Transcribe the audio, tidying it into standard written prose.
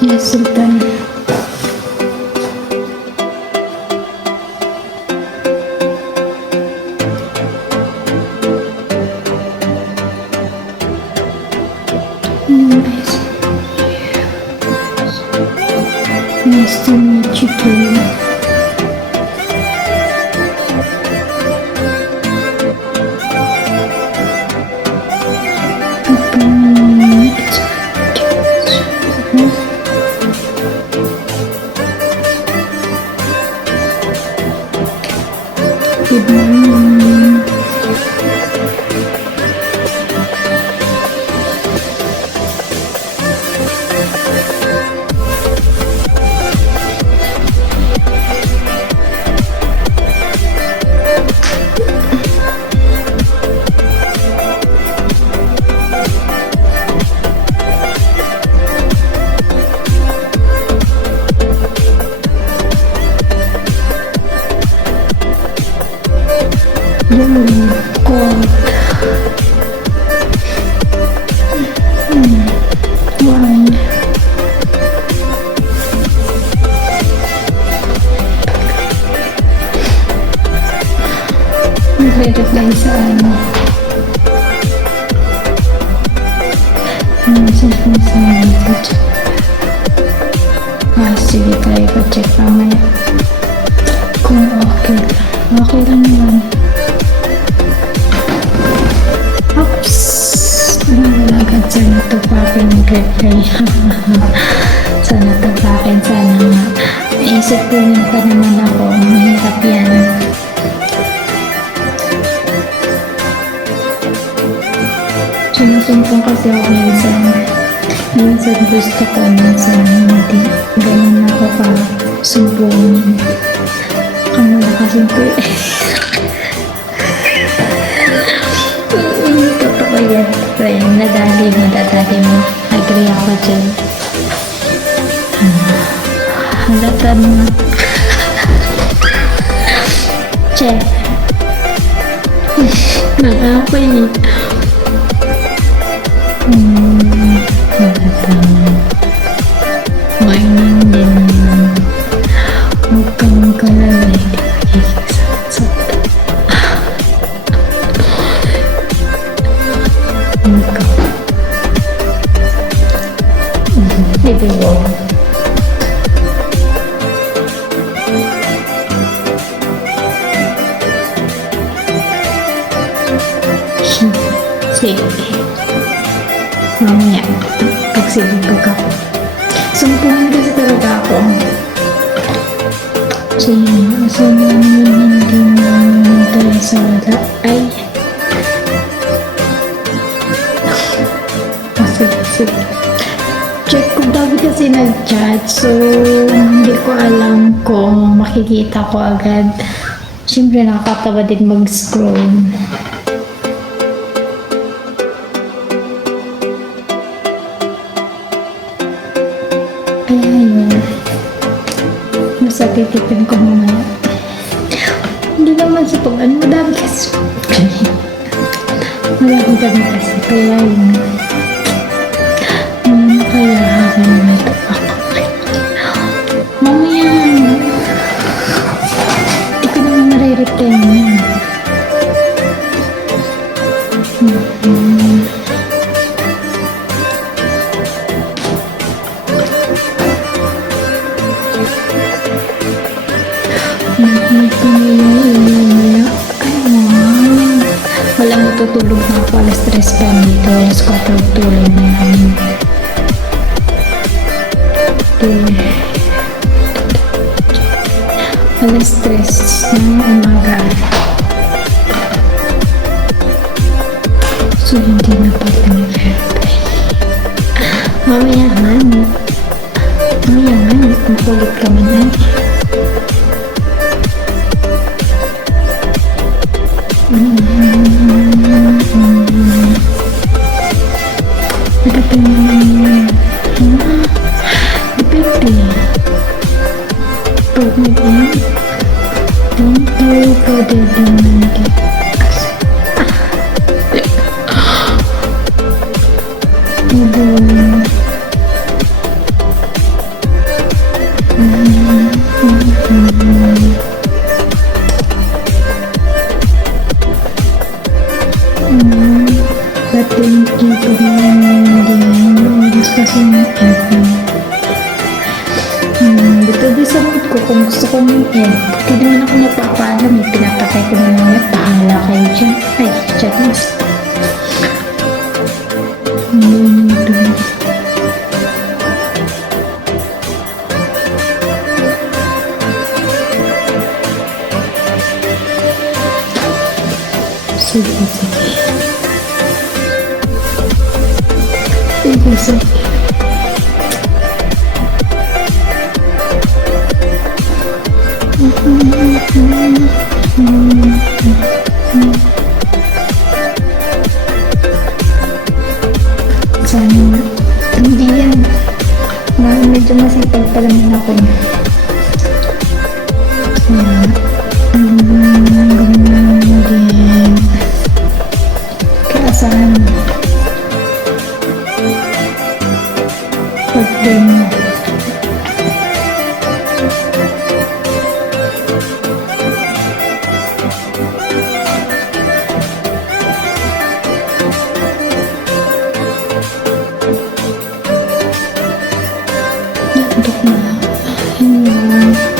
Yes, Sultan. Nice to meet you too. Good morning. Yun, cold. Warm. Nagre-reply sa message mo sa message. Sige, try ko check mamaya kung okay lang. Okay lang naman. Oops! Wala agad sana tupakin yung reply. Sana tupakin, sana nga. Isipunin pa naman ako. Mahirap yan. Sinusumpong kasi ako minsan. Minsan gusto ko, minsan hindi. Ganun ako pa sumpong. Kamala kasi po eh. Totoo yan. Nadali mo. Agree ako dyan. Halata mo. Check. Nakapoy eh. Halata mo. Morning din naman. Huwag kang magkalala. Hindi magiging Ito yun. Sige. Mamaya, pagsibigag ako. Sumpungan kasi talaga ako. Sige, so naman hindi naman tayo sa wala. Ay. Sige. Check ko dami kasi nag-chat, so hindi ko alam kung makikita ko agad. Siyempre nakakatawa din mag-scroll. Kaya yun. Nasa titipin ko mamaya. Hindi naman sa pag-ano, madami kasi. Madami kasi, kaya yun. Kaya habang may tupak. Mamaya, hindi ko naman nare-reply niya. Wala mo tutulog na ako. Alas 3 pa dito. Alas 4 tulog na namin. Alas 3 ng umaga. So, hindi na pa pinag-reply. Mamaya nga. Makulit ka man na. Depende. Pag nag-in, don't worry about it. But thank you for hindi kasi dito din sa mood ko kung gusto kong i-end. Hindi naman ako napapaalam eh. Pinapatay ko na naman at pahala kayo dyan. Ay, Diyos. Sige, sige. Sige, sige. Sana hindi yan. Medyo masipag pa naman ako. Ganyan. Kaya sana pag din untuk na.